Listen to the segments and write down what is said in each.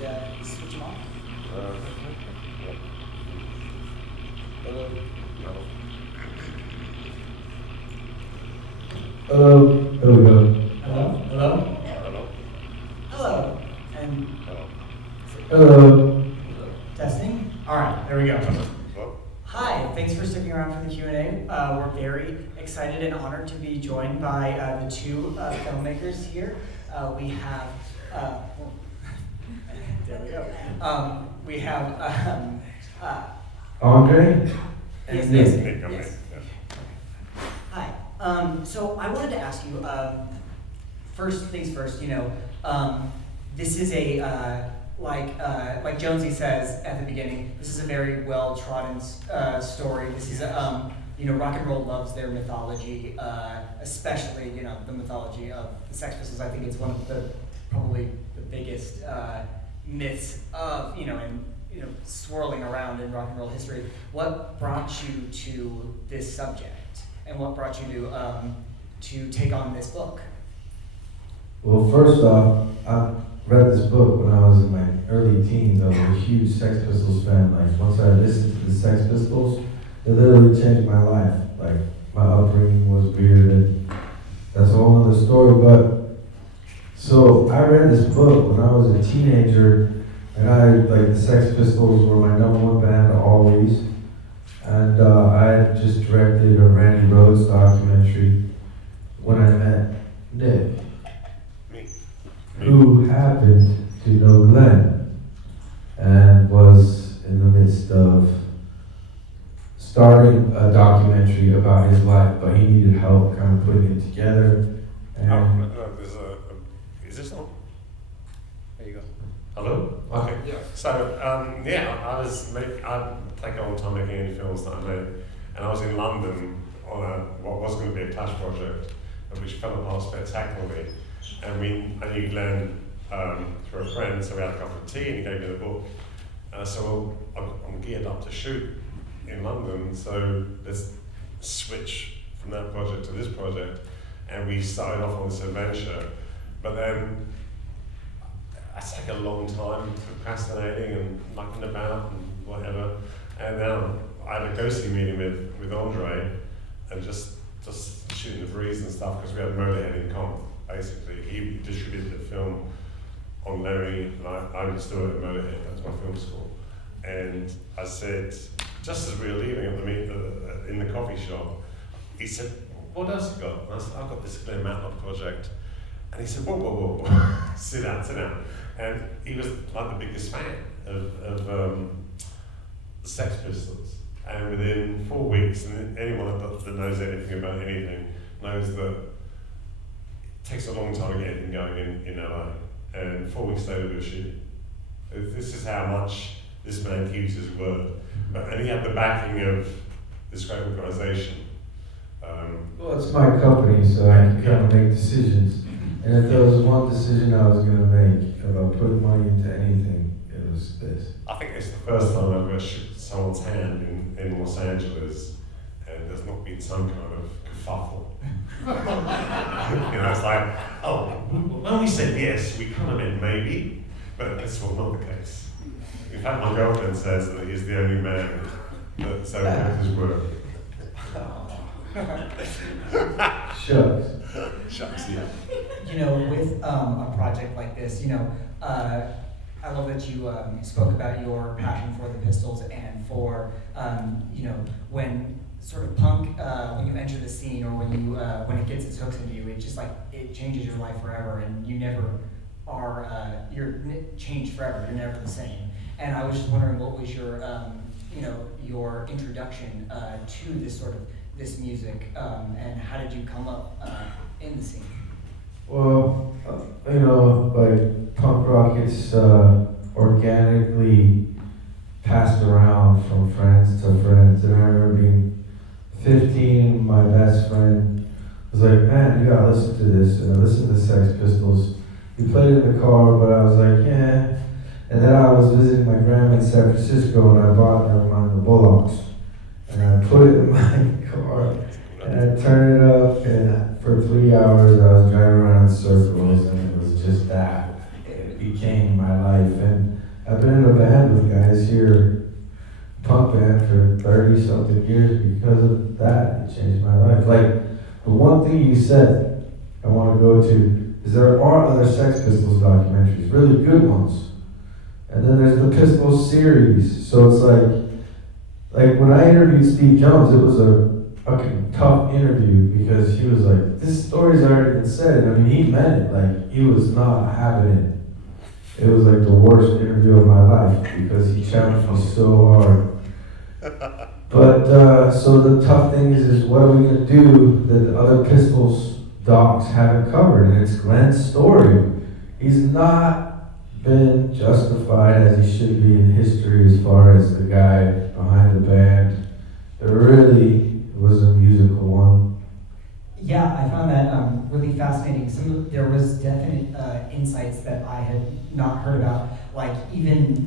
could switch them on. Hello. There we go. Hello? Hello? Hello. Hello. And Hello. testing? All right, there we go. Well, Hi, thanks for sticking around for the Q&A. We're very excited and honored to be joined by the two filmmakers here. We have, there we go. We have, Andre? yes, Nick. yes, Nick, I'm yes. Nick, yeah. Hi. So I wanted to ask you, first things first, this is a, like Jonesy says at the beginning, this is a very well-trodden story. This is, rock and roll loves their mythology, especially, the mythology of the Sex Pistols. I think it's one of probably the biggest myths of, swirling around in rock and roll history. What brought you to this subject? And what brought you to take on this book? Well, first off, I read this book when I was in my early teens. I was a huge Sex Pistols fan. Like, once I listened to the Sex Pistols, it literally changed my life. Like, my upbringing was weird, and that's a whole other story. But, so I read this book when I was a teenager, and the Sex Pistols were my number one band always. And I had just directed a Randy Rhoads documentary when I met Nick, Me. who happened to know Glenn and was in the midst of starting a documentary about his life, but he needed help kind of putting it together. And Is this on? There you go. Hello? Okay. Yeah. So, I take a long time making any films that I made, and I was in London on what was going to be a Clash project, which fell apart spectacularly. And I knew Glenn through a friend, so we had a cup of tea, and he gave me the book. So I'm geared up to shoot in London, so let's switch from that project to this project. And we started off on this adventure, but then I take a long time procrastinating and mucking about and whatever. And then I had a ghosting meeting with Andre and just shooting the breeze and stuff because we had Motorhead in common. Basically, he distributed the film on Lemmy, and I was still at Motorhead. That's my film school. And I said, just as we were leaving at the meet in the coffee shop, he said, "What else you got?" And I said, "I've got this Glenn Matlock project." And he said, whoa, sit down. And he was like the biggest fan of the Sex Pistols. And within 4 weeks, and anyone that knows anything about anything knows that it takes a long time to get anything going in LA. And 4 weeks later, we were shooting. This is how much this man keeps his word. And he had the backing of this great organization. well, it's my company, so I can kind of make decisions. And if there was one decision I was going to make about putting money into anything, it was this. I think it's the first time I've ever shook someone's hand in Los Angeles, and there's not been some kind of kerfuffle. It's like, oh, when we said yes, we kind of meant maybe, but that's not the case. In fact, my girlfriend says that he's the only man that so kept his word. Shucks. Shucks, yeah. With a project like this, I love that you spoke about your passion for the Pistols and for, when sort of punk, when you enter the scene or when it gets its hooks into you, it changes your life forever, and you never are, you're changed forever. You're never the same. And I was just wondering, what was your, your introduction to this music, and how did you come up in the scene? Well, punk rock, it's organically passed around from friends to friends. And I remember being 15, my best friend was like, "Man, you gotta listen to this." And I listened to Sex Pistols. We played it in the car, but I was like, "Yeah." And then I was visiting my grandma in San Francisco, and I bought the Bullocks. And I put it in my car, and I turned it up, and for 3 hours I was driving around in circles, and it was just that. It became my life, and guys hear punk band for 30 something years because of that. It changed my life. Like, the one thing you said I want to go to is there are other Sex Pistols documentaries, really good ones. And then there's the Pistols series. So it's like when I interviewed Steve Jones, it was a fucking tough interview because he was like, this story's already been said. I mean, he meant it. Like, he was not having it. It was like the worst interview of my life because he challenged me so hard. But, so the tough thing is what are we going to do that the other Pistols docs haven't covered? And it's Glenn's story. He's not been justified as he should be in history as far as the guy behind the band. It really was a musical one. Yeah, I found that really fascinating. There was definite insights that I had not heard about, like even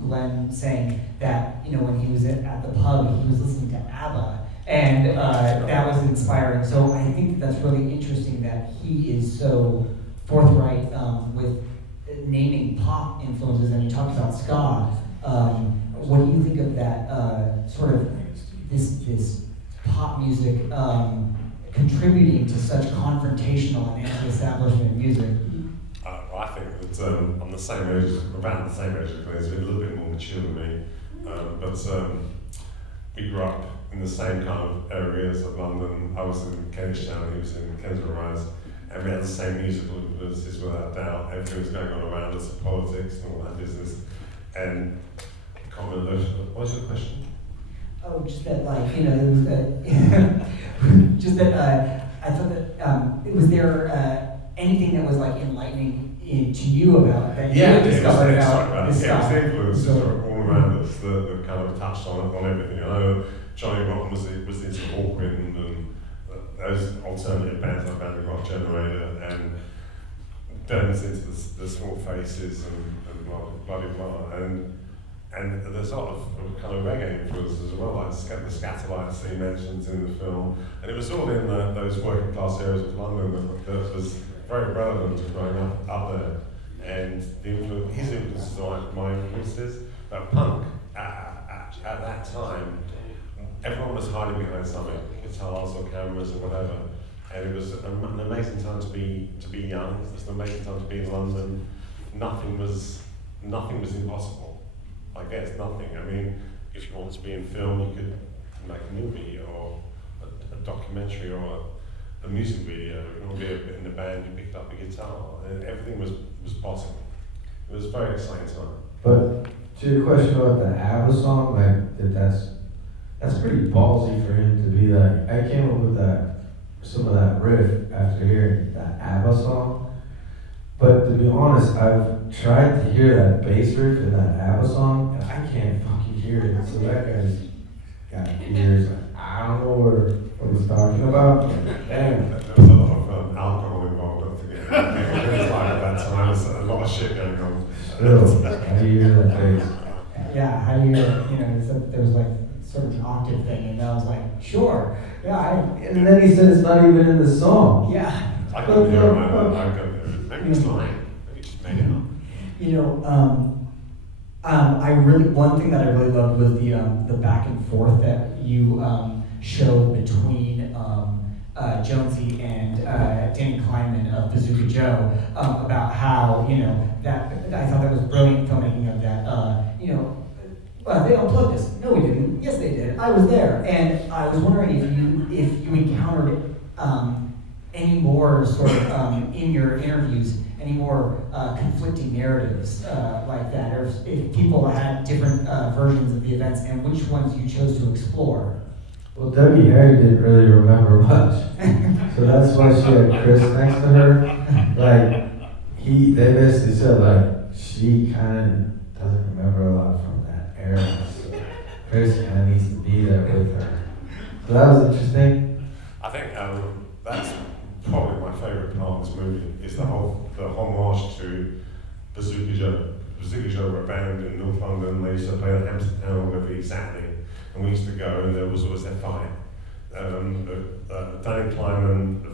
Glenn saying that when he was at the pub, he was listening to ABBA, and that was inspiring. So I think that's really interesting that he is so forthright with naming pop influences, and he talked about ska. What do you think of that sort of this pop music contributing to such confrontational and anti-establishment music? I think that I'm the same age, about the same age as Glenn. He's a little bit more mature than me, but we grew up in the same kind of areas of London. I was in Cambridge Town, he was in Kensington Rise, and we had the same musical influences without doubt. Everything was going on around us, politics and all that business. And I can't remember, what was your question? Oh, just that, there was just that I thought that was there anything that was enlightening to you about that you had discovered about this stuff? The influences are all around us that kind of touched on everything. I know Johnny Rotten was into Hawkwind and those alternative bands like Band Rock Generator, and Dennis into the Small Faces and blah blah blah, and the sort of kind of reggae influences as well, like the Scatterlights he mentions in the film, and it was all in those working class areas of London that was very relevant to growing up there, and his influences are like my influences. But punk at that time, everyone was hiding behind something, guitars or cameras or whatever, and it was an amazing time to be young. It was an amazing time to be in London. Nothing was impossible. I guess nothing. I mean, if you wanted to be in film, you could make a movie or a documentary or a music video. If you want to be in the band, you picked up a guitar, and everything was possible. It was a very exciting time. But to your question about the ABBA song, that's pretty ballsy for him to be like. I came up with some of that riff after hearing that ABBA song. But to be honest, I've tried to hear that bass riff in that ABBA song, and I can't fucking hear it. So that guy's got ears. I don't know what he's talking about. Damn. There was a lot of alcohol involved. I think it was like at that time. There's a lot of shit going on. Still, I hear that bass. Yeah, how do you there was sort of an octave thing, and I was like, sure, yeah. And then he said it's not even in the song. Yeah. I couldn't hear it. Maybe it's lying. Maybe just made it up. One thing that I really loved was the back and forth that you showed between Jonesy and Danny Kleinman of Bazooka Joe about how that I thought that was brilliant filmmaking of that. They unplugged us. No, we didn't. Yes, they did. I was there, and I was wondering if you encountered any more sort of in your interviews, any more conflicting narratives like that, or if people had different versions of the events, and which ones you chose to explore. Well, Debbie Harry didn't really remember much, so that's why she had Chris next to her. They basically said she kind of doesn't remember a lot from that era, so Chris kind of needs to be there with her. So that was interesting. I think that's probably my favourite part of this movie is the homage to Bazooka Joe. Bazooka Joe were a band in North London. They used to play at Hampstead Town every Saturday, and we used to go, and there was always their fight. Danny Kleinman, the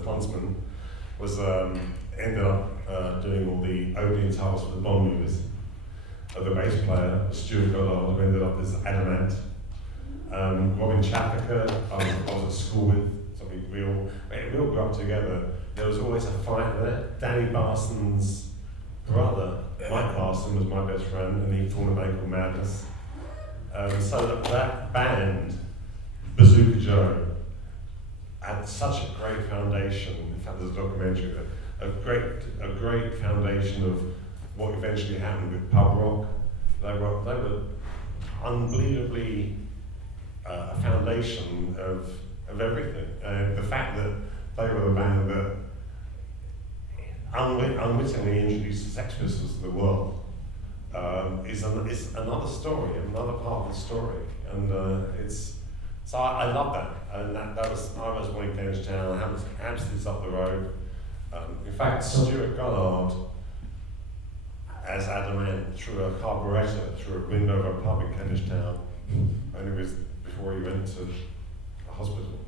frontsman, was ended up doing all the opening titles for the Bond movies. the bass player, Stuart Goddard, who ended up as Adamant. Robin Chapaka, I was at school with, so we all grew up together. There was always a fight there. Danny Barson's brother, Mike Barson, was my best friend, and he formed a band called Madness. So that band, Bazooka Joe, had such a great foundation. In fact, there's a documentary, a great foundation of what eventually happened with pub rock. They were unbelievably a foundation of everything. The fact that they were the band that unwittingly introduced the Sex Pistols to the world is another story, another part of the story, and so I love that, and I was born in Cambridge Town. Hampstead's up the road. In fact, Stuart Goddard, as Adamant, threw a carburettor through a window of a pub in Cambridge Town, and it was before he went to the hospital.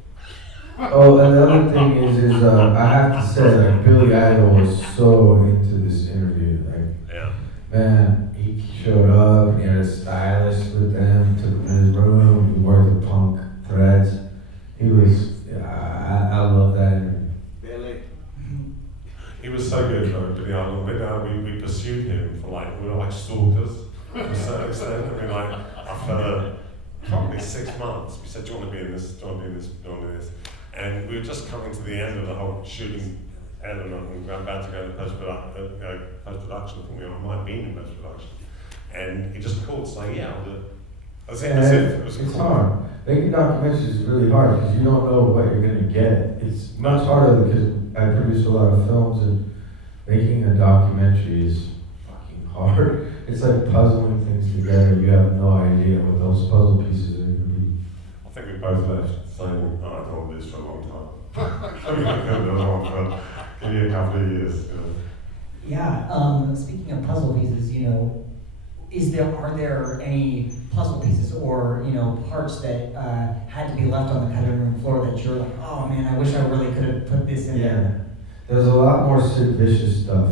Oh, and the other thing is I have to say, like, Billy Idol was so into this interview. Like, yeah. Man, he showed up, and he had a stylist with them, took him in his room, he wore the punk threads. He was, I love that interview. Billy. He was so good, though, Billy Idol. We pursued him for we were like stalkers to a certain extent. I mean, after probably 6 months, we said, do you want to be in this? Do you want to do this? Do you want to do this? And we were just coming to the end of the whole shooting element, and we were about to go to post-production. I think we might have been in post-production. And he just called saying, yeah, I'll do it. As if it was it's cool. hard. Making documentaries is really hard because you don't know what you're going to get. It's much harder because I produce a lot of films, and making a documentary is fucking hard. It's like puzzling things together. You have no idea what those puzzle pieces are going to be. I think we both left saying, I don't want this for a long time. I mean, I don't know, but give me a couple of years. You know. Yeah, speaking of puzzle pieces, are there any puzzle pieces or, parts that had to be left on the cutting room floor that you're like, oh man, I wish I really could have put this in there? There's a lot more Sid Vicious stuff.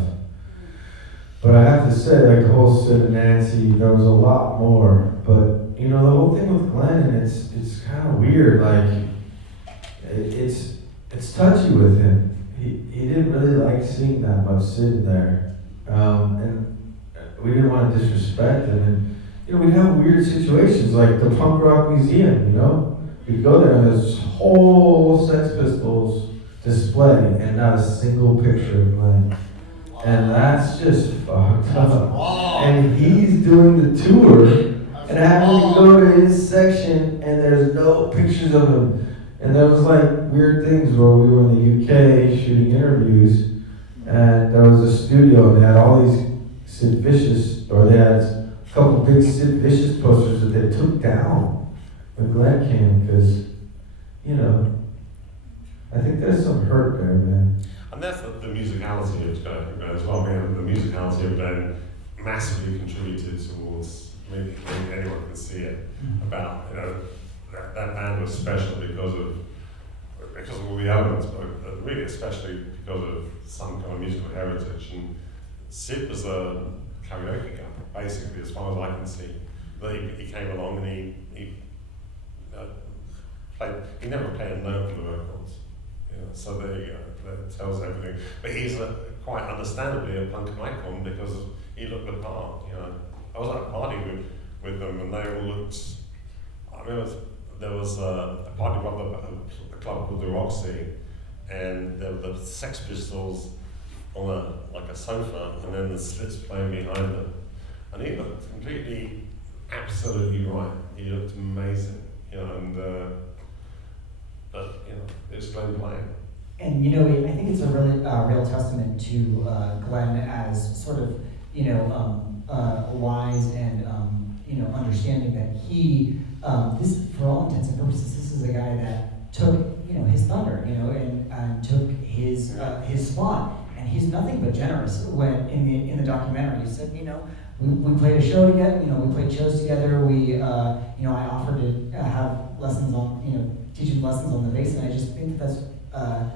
But I have to say, like the whole Sid and Nancy, there was a lot more. But, the whole thing with Glenn, it's kind of weird. Like, it's touchy with him. He didn't really like seeing that much Sid there. And we didn't want to disrespect him. And, we'd have weird situations like the Punk Rock Museum, We'd go there and there's this whole Sex Pistols display and not a single picture of Glenn. And that's just fucked up. And he's doing the tour and having to go to his section and there's no pictures of him. And there was like weird things where we were in the UK shooting interviews, and there was a studio and they had all these Sid Vicious, or they had a couple big Sid Vicious posters that they took down when Glenn came, because, I think there's some hurt there, man. And that's the musicality of Glenn as well. I mean, the musicality of Glenn massively contributed towards, anyone can see it, about, that band was special because of all the elements, but really especially because of some kind of musical heritage. And Sid was a karaoke guy, basically, as far as I can see. But he came along and he played. He never played a note on the records, so there you go. That tells everything. But he's quite understandably a punk icon because he looked the part. I was at a party with them, and they all looked. I remember there was a party at a club called the Roxy, and there were the Sex Pistols on a sofa, and then the Slits playing behind them, and he looked completely, absolutely right. He looked amazing, but it's Glenn playing. And I think it's a really real testament to Glenn as sort of wise and understanding that he this, for all intents and purposes, this is a guy that took his thunder and took his spot, and he's nothing but generous. When in the documentary, he said we played a show together, we played shows together. We I offered to have lessons on teach him lessons on the bass, and I just think that's a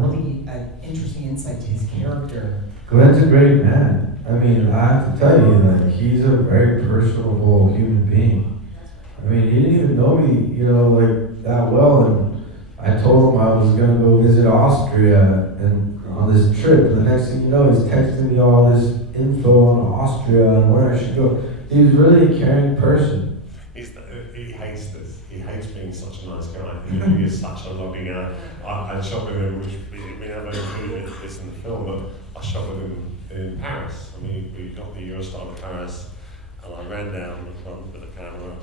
really interesting insight to his character. Glenn's a great man. I mean, I have to tell you, like, he's a very personable human being. I mean, he didn't even know me, like, that well, and I told him I was gonna go visit Austria, and on this trip, and the next thing you know, he's texting me all this info on Austria and where I should go. He's really a caring person. He hates this. He hates being such a nice guy. He is such a loving guy. I shot with him, which we never included this in the film, but I shot with him in Paris. I mean, we got the Eurostar to Paris, and I ran down the front with the camera,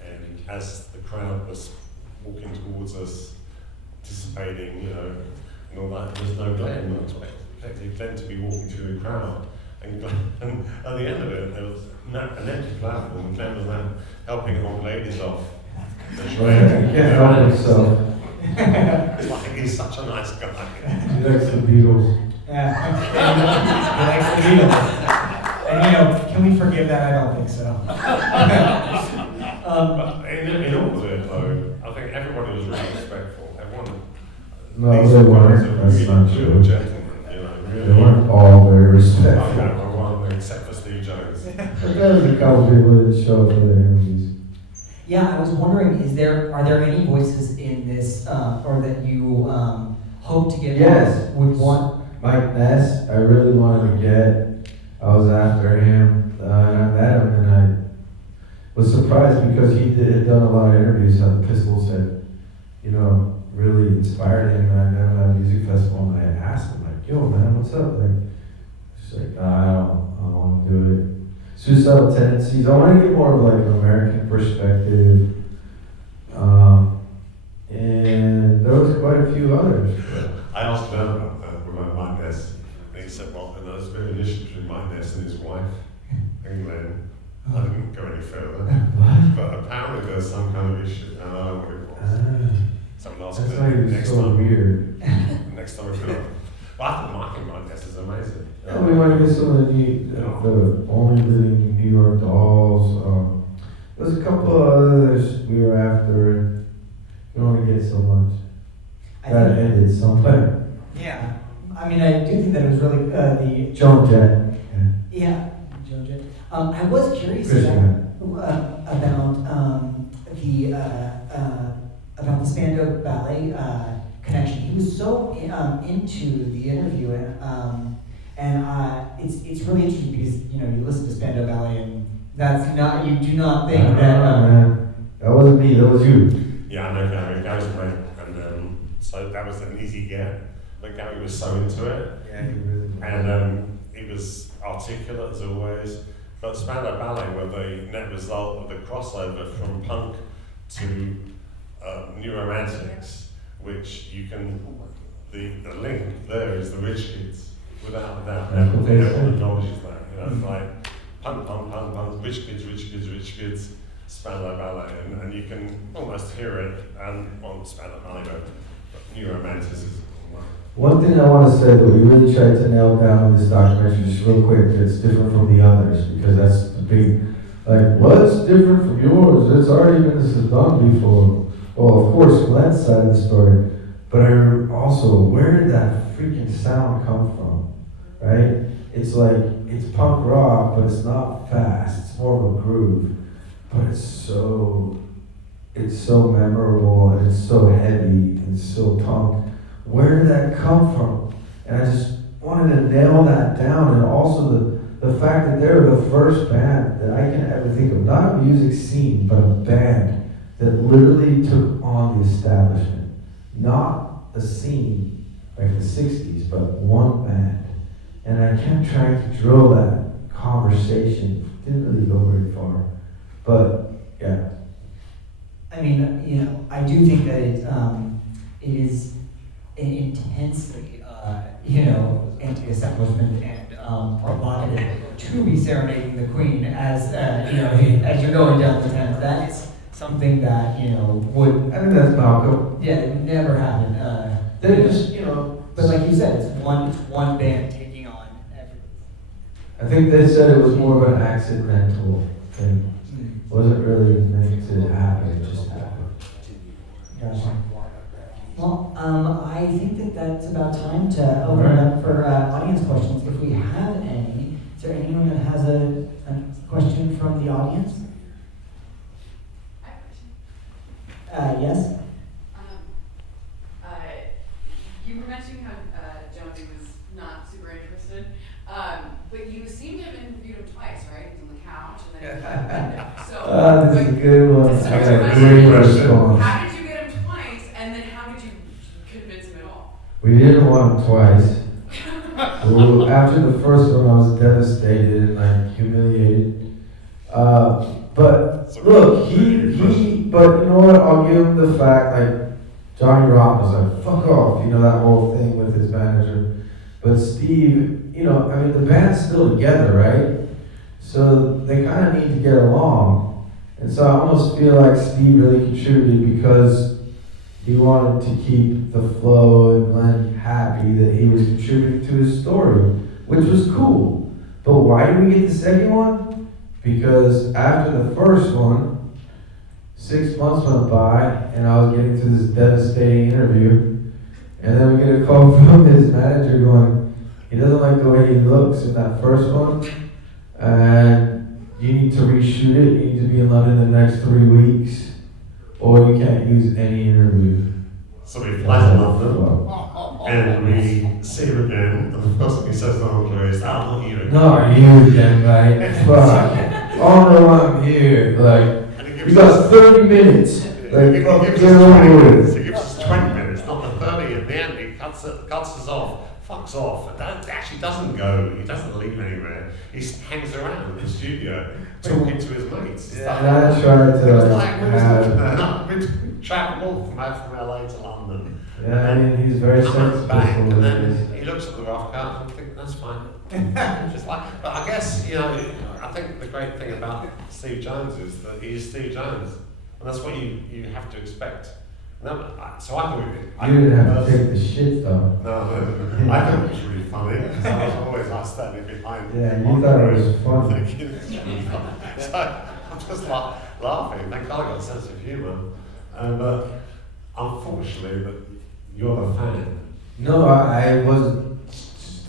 and as the crowd was walking towards us, dissipating, and all that, there was no Glenn. I expected Glenn to be walking through the crowd, and at the end of it, there was an empty platform, and Glenn was now helping old ladies off. He can't help himself. It's like he's such a nice guy. He likes the Beatles. Yeah, he likes the Beatles. And can we forgive that? I don't think so. But in all of it, though, I think everybody was really respectful. Everyone. No, they weren't. That's not true. Gentlemen, really. They weren't all very respectful. Okay, well, except for Steve Jones. But there was a couple people that didn't show up for their interviews. Yeah, I was wondering, are there any voices in this, or that you hope to get? Yes. Would want? Mike Ness, I really wanted to get. I was after him, and I met him, and I was surprised because he had done a lot of interviews. How the Pistols had, really inspired him. And I met him at a music festival, and I asked him, like, "Yo, man, what's up?" Like, she's like, "Nah, I don't want to do it." Suicidal tendencies. I want to get more of like an American perspective, and there was quite a few others. I asked Glenn about that with Mike Ness, and he said, "Well, there's a bit of an issue between Mike Ness and his wife, and Glenn." I didn't go any further, but apparently there's some kind of issue, and I don't know what it was. Someone else That's could why he was next so time. weird. Next time we could. Well, I think Mike Ness is amazing. Yeah, we want to get some of the only living New York dolls. There's a couple of others we were after, and we only get so much. That ended somewhere. Yeah, I mean, I do think that it was really the Joan Jett. Yeah, Joan Jett. I was curious about the Spandau Ballet connection. He was so into the interview, and it's really interesting because you listen to Spandau Ballet, and that's not, you do not think that. Man, that wasn't me. That was you. Yeah, I know Gary. Gary's great, and so that was an easy get. But Gary was so into it, Yeah, he really. and he was articulate as always. But Spandau Ballet were the net result of the crossover from punk to New Romantics, which you can, the link there is the Rich Kids, without a doubt. Everyone acknowledges that. It's like punk, Rich Kids, Spandau Ballet, and you can almost hear it on Spandau Ballet, but New Romantics is. One thing I want to say that we really tried to nail down in this documentary, just real quick, that's different from the others, because that's the big, like, what's different from yours? It's already been done before. Well, of course, Glenn's side of the story, but I also, where did that freaking sound come from, right? It's like, it's punk rock, but it's not fast. It's more of a groove, but it's so memorable, and it's so heavy, and so punk. Where did that come from? And I just wanted to nail that down, and also the fact that they were the first band that I can ever think of, not a music scene, but a band that literally took on the establishment. Not a scene like the 60s, but one band. And I kept trying to drill that conversation. Didn't really go very far. But, yeah. I mean, I do think that it is intensely, anti-establishment and provocative to be serenading the Queen as as you're going down the Thames. That is something that would. I think that's Malcolm. Yeah, it never happened. They just, But like you said, it's one band taking on everything. I think they said it was more of an accidental thing. It wasn't really meant to happen, it just happened. Gotcha. Well, I think that that's about time to open it up for audience questions, if we have any. Is there anyone that has a question from the audience? I have a question. Yes? You were mentioning how Jonesy was not super interested, but you seem to have interviewed him twice, right? He was on the couch and then he been there. So, This is a good one. So I my got a question great is, response. how did you get him twice, and then how did you convince him at all? We didn't want him twice. Well, after the first one, I was devastated and like humiliated. But look, but you know what? I'll give him the fact, like, Johnny Rotten was like, fuck off, you know, that whole thing with his manager. But Steve, you know, I mean, the band's still together, right? So they kind of need to get along. And so I almost feel like Steve really contributed because he wanted to keep the flow and Glenn happy that he was contributing to his story, which was cool. But why did we get the second one? Because after the first one, 6 months went by and I was getting through this devastating interview, and then we get a call from his manager going, he doesn't like the way he looks in that first one, and you need to reshoot it, you need to be in London the next 3 weeks, or you can't use any interview. So we fly to London, and we see him again, and the first thing he says to Andre is, not you again. Not you again, mate. Fuck. Oh no, I'm here. Like, you got 30 minutes. Like, He fuck, gives get us 20 over minutes. it. He gives us 20 minutes, not the 30. At the end, he cuts us off, fucks off, and actually doesn't go. He doesn't leave anywhere. He hangs around in the studio talking to his mates. And I tried It to was like, like, have, we traveled from LA to London. yeah, I mean, he's very Comes back, sensitive. and then he looks at the rough cut and thinks, that's fine. Just like, but I guess, you know, I think the great thing about Steve Jones is that he's Steve Jones. And that's what you have to expect. So I thought You didn't have to take the shit though. No, I thought it was really funny because I was always like standing behind. Yeah, you thought it was funny. So I'm just laughing. Thank God I got a sense of humour. But unfortunately, that you're the fan. No, I wasn't.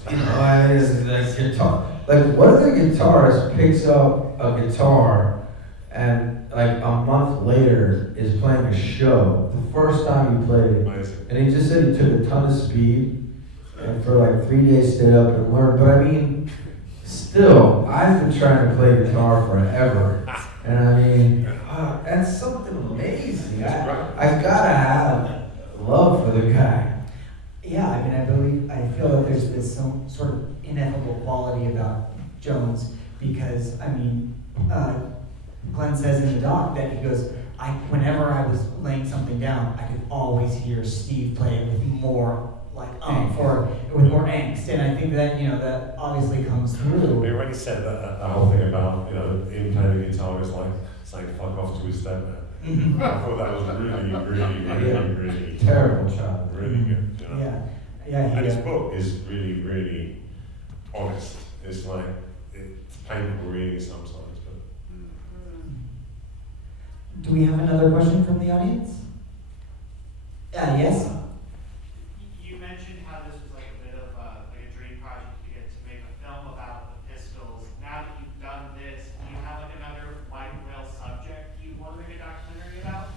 You know, I was like guitar. Like, what other guitarist picks up a guitar and like a month later is playing a show? The first time he played it, Amazing. and he just said he took a ton of speed and for like 3 days stayed up and learned. But I mean, still, I've been trying to play guitar forever, and I mean, that's something amazing. I gotta have love for the guy. Yeah, I mean, I feel that there's this some sort of ineffable quality about Jones because, I mean, Glenn says in the doc that he goes, whenever I was laying something down, I could always hear Steve play it with more, like, with more angst, and I think that, you know, that obviously comes through. We already said that the whole thing about, you know, him playing the guitar is like saying fuck off to his stepdad. Mhm. I thought that was really Terrible child. really good. You know? Yeah, And his book is really, really honest. It's like, it's painful reading sometimes, but. Do we have another question from the audience? Yes? You mentioned how this was like a bit of like a dream project to get to make a film about the Pistols. Now that you've done this, do you have like another white whale subject you want to make a documentary about?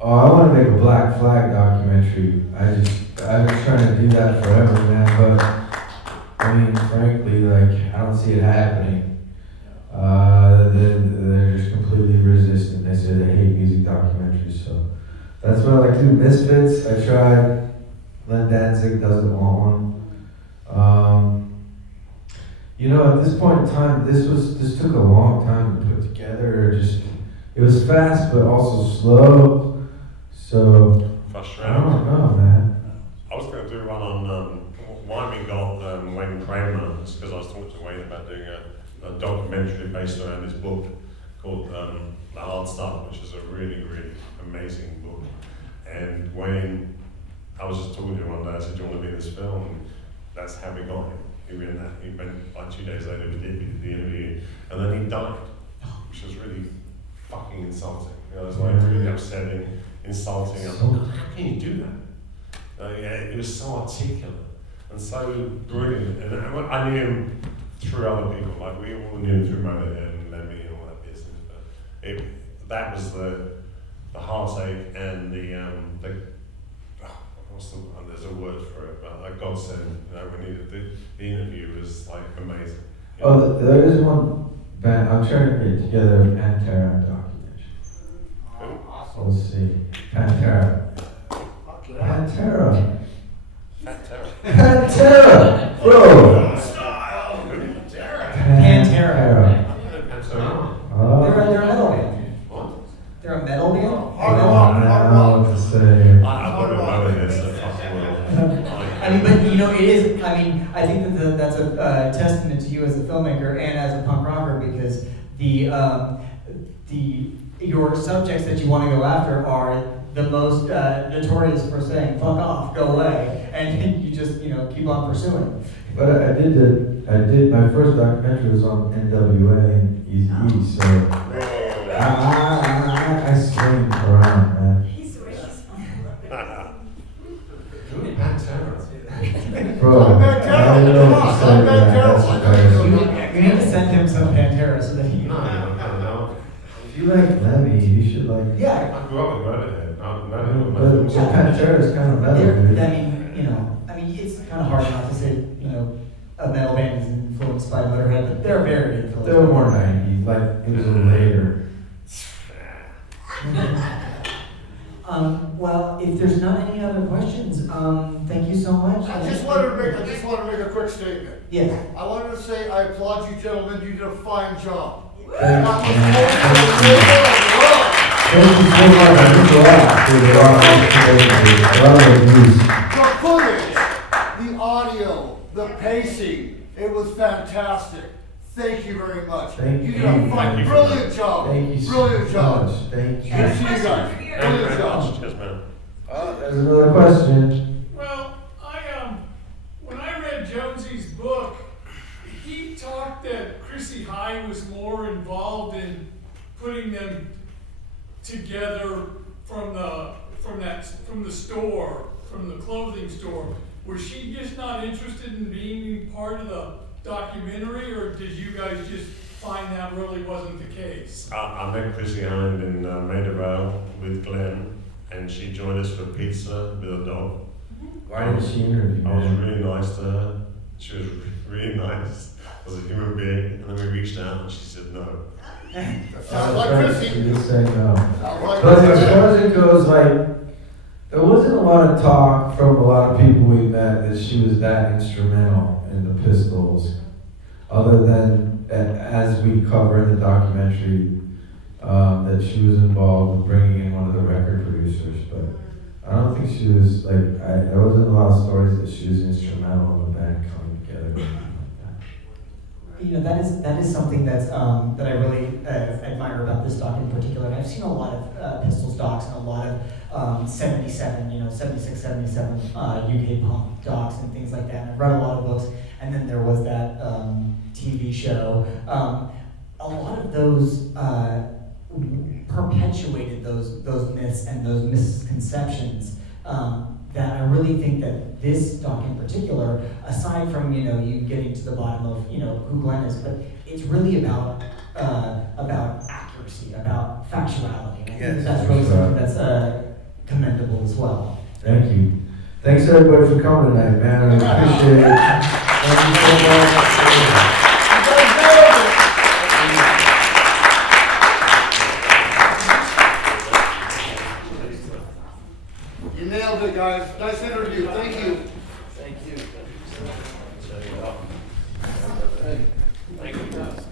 Oh, I want to make a Black Flag documentary. I've been trying to do that forever, man. But I mean, frankly, like, I don't see it happening. They're just completely resistant. They say they hate music documentaries, so that's what I like to do. Misfits, I tried. Len Danzig doesn't want one. You know, at this point in time, this took a long time to put together. It was fast, but also slow. So I Frustrating. don't know, man. I was going to do one on why we got Wayne Kramer, because I was talking to Wayne about doing a documentary based around his book called The Hard Stuff, which is a really, really amazing book. And Wayne, I was just talking to him one day, I said, do you want to be in this film? And that's how we got him. He went like 2 days later, we did the interview, and then he died, which was really fucking insulting. You know, it was like really upsetting, insulting. I thought, how can you do that? It was so articulate and so brilliant. And I knew him through other people. Like we all knew him through Motorhead and Lemmy and all that business, but that was the heartache and the what's the there's a word for it, but like God said, we needed the interview was like amazing. Oh, there is one band, I'm trying to get together a Pantera documentary. Awesome. Let's see. Pantera. Pantera. Pantera! Bro! Pantera. Oh. They're a metal band. What? They're a metal band? I don't know what to say. I wouldn't know it, it's a fucking world. I mean, but you know, it is. I mean, I think that that's a testament to you as a filmmaker and as a punk rocker, because your subjects that you want to go after are the most notorious for saying "fuck off, go away," and you just keep on pursuing. But I did my first documentary was on NWA and Easy, so I swing around, man. Bro, I don't know what to say, man. That's You need to send him some Pantera so that he. No. If you like Lemmy, you should like. Yeah. I grew up with Motorhead. But Pantera is kind of metal, dude. I mean, it's kind of hard not to say, a metal band is influenced by Motorhead, but they're very influenced. They're more 90s, like it was later. Well, if there's not any other questions, thank you so much. I just wanted to make a quick statement. Yes. I wanted to say I applaud you gentlemen, you did a fine job. Thank you so much. I think a lot of news. The footage, the audio, the pacing, it was fantastic. Thank you very much. Thank You you. did a fine, brilliant job. Thank you so Brilliant job. much. Thank you. Good to see you guys. Brilliant job. Cheers, man. There's another question. Well, when I read Jonesy's book, he talked that Chrissy High was more involved in putting them together from the store, from the clothing store. Was she just not interested in being part of the documentary, or did you guys just find that really wasn't the case? I met Chrissy Hind in Maida Vale with Glenn, and she joined us for pizza with a dog. Why did she interview I was me? really nice to her. She was really nice as a human being, and then we reached out and she said no. Sounds like Chrissy. She just said no. Sounds like But as Chrissy. far as it goes, like, there wasn't a lot of talk from a lot of people we met that she was that instrumental in the Pistols, other than as we cover in the documentary, that she was involved with bringing in one of the record producers. But I don't think she was like, there wasn't a lot of stories that she was instrumental in the band coming together. That is something that's that I really admire about this doc in particular. And I've seen a lot of Pistols docs and a lot of 77, 76, 77 UK punk docs and things like that. And I've read a lot of books, and then there was that TV show. A lot of those perpetuated those myths and those misconceptions. That I really think that this doc in particular, aside from you getting to the bottom of who Glenn is, but it's really about accuracy, about factuality. And I think that's really something that's commendable as well. Thank you. Thanks everybody for coming tonight, man. I appreciate it. Thank you so much. You nailed it, guys. Nice interview. Thank you.